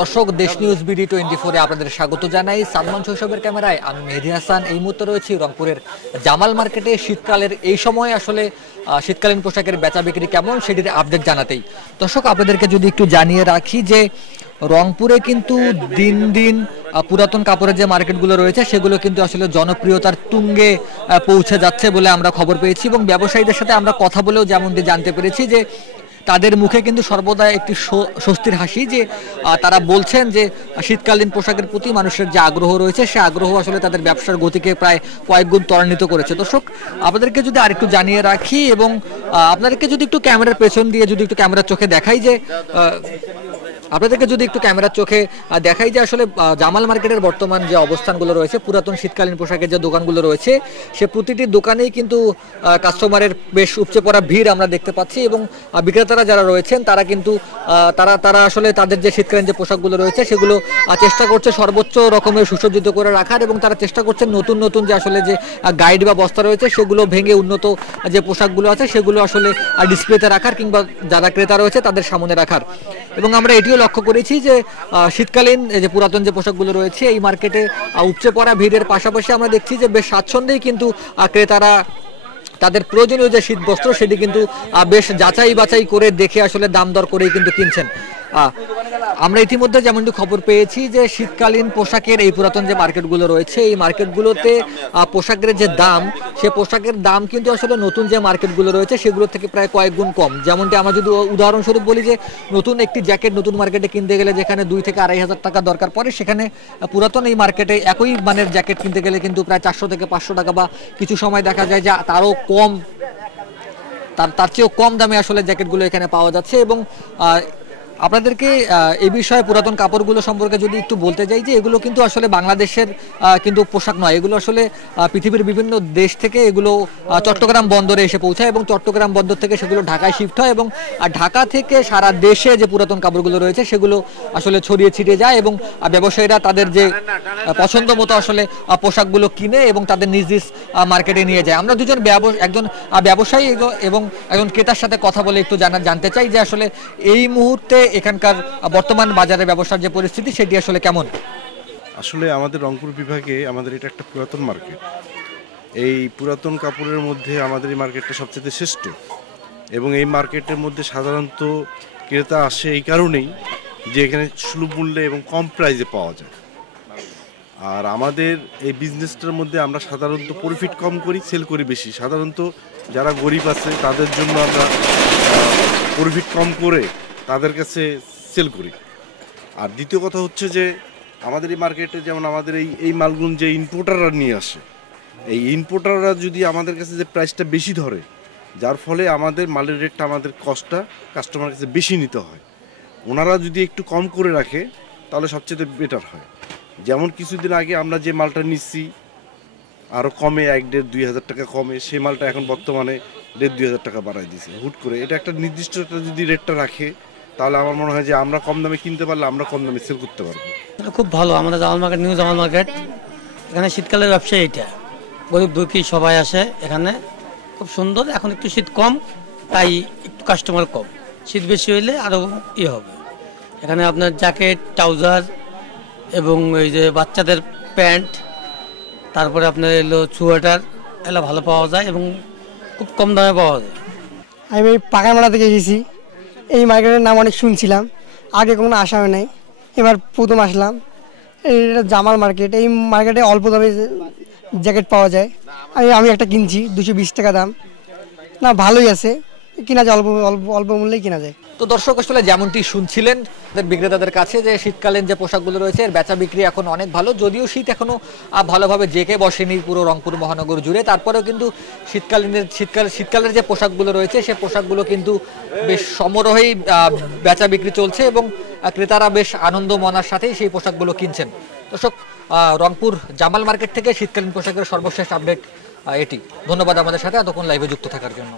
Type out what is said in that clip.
দর্শক, দেশ news BD 24-এ আপনাদের স্বাগত জানাই। সালমান শৈশবের ক্যামেরায় আমি মেহেদি হাসান। এই মুহূর্তে রয়েছি রংপুরের জামাল মার্কেটে। শীতকালের এই সময় আসলে শীতকালীন পোশাকের বেচা বিক্রি কেমন সেটির আপডেট জানাতেই দর্শক আপনাদেরকে যদি একটু জানিয়ে রাখি যে রংপুরে কিন্তু দিন দিন পুরাতন কাপড়ের যে মার্কেটগুলো রয়েছে সেগুলো কিন্তু আসলে জনপ্রিয়তার তুঙ্গে পৌঁছে যাচ্ছে বলে আমরা খবর পেয়েছি, এবং ব্যবসায়ীদের সাথে আমরা কথা বলেও যেমনটি জানতে পেরেছি যে তাদের মুখে কিন্তু সর্বদা একটি স্বস্তির হাসি, যে তারা বলছেন যে শীতকালীন পোশাকের প্রতি মানুষের যে আগ্রহ রয়েছে সে আগ্রহ আসলে তাদের ব্যবসার গতিকে প্রায় কয়েক গুণ ত্বরান্বিত করেছে। দর্শক, আপনাদেরকে যদি আরেকটু জানিয়ে রাখি এবং আপনাদেরকে যদি একটু ক্যামেরার পেছন দিয়ে যদি একটু ক্যামেরার চোখে দেখাই যে আসলে জামাল মার্কেটের বর্তমান যে অবস্থানগুলো রয়েছে, পুরাতন শীতকালীন পোশাকের যে দোকানগুলো রয়েছে সে প্রতিটি দোকানেই কিন্তু কাস্টমারের বেশ উপচে পড়া ভিড় আমরা দেখতে পাচ্ছি, এবং বিক্রেতারা যারা রয়েছেন তারা কিন্তু তারা আসলে তাদের যে শীতকালীন যে পোশাকগুলো রয়েছে সেগুলো চেষ্টা করছে সর্বোচ্চ রকমের সুসজ্জিত করে রাখার, এবং তারা চেষ্টা করছেন নতুন নতুন যে আসলে যে গাইড বা বস্তা রয়েছে সেগুলো ভেঙে উন্নত যে পোশাকগুলো আছে সেগুলো আসলে ডিসপ্লেতে রাখার, কিংবা যারা ক্রেতা রয়েছে তাদের সামনে রাখার। এবং আমরা এটিও লক্ষ্য করেছি যে শীতকালীন যে পুরাতন যে পোশাকগুলো রয়েছে এই মার্কেটে উপচে পড়া ভিড়ের পাশাপাশি আমরা দেখছি যে বেশ স্বাচ্ছন্দ্যেই কিন্তু ক্রেতারা তাদের প্রয়োজনীয় যে শীত বস্ত্র সেটি কিন্তু বেশ যাচাই বাছাই করে দেখে আসলে দাম দর করেই কিন্তু কিনছেন। আমরা ইতিমধ্যে যেমনটি খবর পেয়েছি যে শীতকালীন পোশাকের এই পুরাতন যে মার্কেটগুলো রয়েছে এই মার্কেটগুলোতে পোশাকের যে দাম সে পোশাকের দাম কিন্তু আসলে নতুন যে মার্কেটগুলো রয়েছে সেগুলো থেকে প্রায় কয়েক গুণ কম। যেমনটি আমরা যদি উদাহরণস্বরূপ বলি যে নতুন একটি জ্যাকেট নতুন মার্কেটে কিনতে গেলে যেখানে 2 থেকে 2,500 টাকা দরকার পড়ে, সেখানে পুরাতন এই মার্কেটে একই মানের জ্যাকেট কিনতে গেলে কিন্তু প্রায় 400 থেকে 500 টাকা বা কিছু সময় দেখা যায় যে তারও কম, তার চেয়েও কম দামে আসলে জ্যাকেটগুলো এখানে পাওয়া যাচ্ছে। এবং আপনাদেরকে এই বিষয়ে পুরাতন কাপড়গুলো সম্পর্কে যদি একটু বলতে চাই যে এগুলো কিন্তু আসলে বাংলাদেশের কিন্তু পোশাক নয়, এগুলো আসলে পৃথিবীর বিভিন্ন দেশ থেকে এগুলো চট্টগ্রাম বন্দরে এসে পৌঁছায়, এবং চট্টগ্রাম বন্দর থেকে সেগুলো ঢাকায় শিফট হয়, এবং ঢাকা থেকে সারা দেশে যে পুরাতন কাপড়গুলো রয়েছে সেগুলো আসলে ছড়িয়ে ছিটিয়ে যায়, এবং ব্যবসায়ীরা তাদের যে পছন্দ মতো আসলে পোশাকগুলো কিনে এবং তাদের নিজ নিজ মার্কেটে নিয়ে যায়। আমরা দুজন একজন ব্যবসায়ী এবং একজন ক্রেতার সাথে কথা বলে একটু জানতে চাই যে আসলে এই মুহূর্তে এখানকার বর্তমান বাজারে ব্যবসার যে পরিস্থিতি সেটি আসলে কেমন। আসলে আমাদের রংপুর বিভাগে আমাদের এটা একটা পুরাতন মার্কেট। এই পুরাতন কাপড়ের মধ্যে আমাদের এই মার্কেটটা সবচেয়ে শ্রেষ্ঠ, এবং এই মার্কেটের মধ্যে সাধারণত ক্রেতা আসে এই কারণেই যে এখানে সুলভ মূল্যে এবং কম প্রাইসে পাওয়া যায়। আর আমাদের এই বিজনেসটার মধ্যে আমরা সাধারণত প্রফিট কম করি, সেল করি বেশি। সাধারণত যারা গরিব আছে তাদের জন্য আমরা প্রফিট কম করে তাদের কাছে সেল করি। আর দ্বিতীয় কথা হচ্ছে যে আমাদের এই মার্কেটে যেমন আমাদের এই মালগুলো যে ইম্পোর্টাররা নিয়ে আসে, এই ইম্পোর্টাররা যদি আমাদের কাছে যে প্রাইসটা বেশি ধরে, যার ফলে আমাদের মালের রেটটা আমাদের কস্টটা কাস্টমারের কাছে বেশি নিতে হয়। ওনারা যদি একটু কম করে রাখে তাহলে সবচেয়ে বেটার হয়। যেমন কিছুদিন আগে আমরা যে মালটা নিচ্ছি আরও কমে 1,500-2,000 টাকা কমে, সেই মালটা এখন বর্তমানে 1,500-2,000 টাকা বাড়াই দিয়েছে হুট করে। এটা একটা নির্দিষ্ট যদি রেটটা রাখে তাহলে আমার মনে হয় যে আমরা কম দামে কিনতে পারলে আমরা কম দামে সেল করতে পারবো। খুব ভালো আমাদের Jamal market, new Jamal market. এখানে শীতকালের ব্যবসা এইটা, গরিব দুঃখী সবাই আসে এখানে, খুব সুন্দর। এখন একটু শীত কম তাই একটু কাস্টমার কম, শীত বেশি হইলে আরও হবে। এখানে আপনার জ্যাকেট, ট্রাউজার এবং এই যে বাচ্চাদের প্যান্ট, তারপরে আপনার এলো সোয়েটার, এগুলো ভালো পাওয়া যায় এবং খুব কম দামে পাওয়া যায়। আমি এই পাকামারা থেকে এসেছি। এই মার্কেটের নাম অনেক শুনছিলাম, আগে কোনো আসা হয় নাই, এবার প্রথম আসলাম। এটা জামাল মার্কেট। এই মার্কেটে অল্প দামে জ্যাকেট পাওয়া যায়। আমি একটা কিনছি 220 টাকা দাম, না ভালোই আছে, কিনা যায়, অল্প অল্প অল্প মূল্যেই কিনা যায়। তো দর্শক, আসলে যেমনটি শুনছিলেন বিক্রেতাদের কাছে যে শীতকালীন যে পোশাকগুলো রয়েছে এর বেচা বিক্রি এখন অনেক ভালো, যদিও শীত এখনো ভালোভাবে জেঁকে বসেনি পুরো রংপুর মহানগর জুড়ে, তারপরেও কিন্তু শীতকালের যে পোশাকগুলো রয়েছে সে পোশাকগুলো কিন্তু বেশ সমারোহেই বেচা বিক্রি চলছে, এবং ক্রেতারা বেশ আনন্দ মনার সাথেই সেই পোশাকগুলো কিনছেন। দর্শক, রংপুর জামাল মার্কেট থেকে শীতকালীন পোশাকের সর্বশেষ আপডেট এটি। ধন্যবাদ আমাদের সাথে এতক্ষণ লাইভে যুক্ত থাকার জন্য।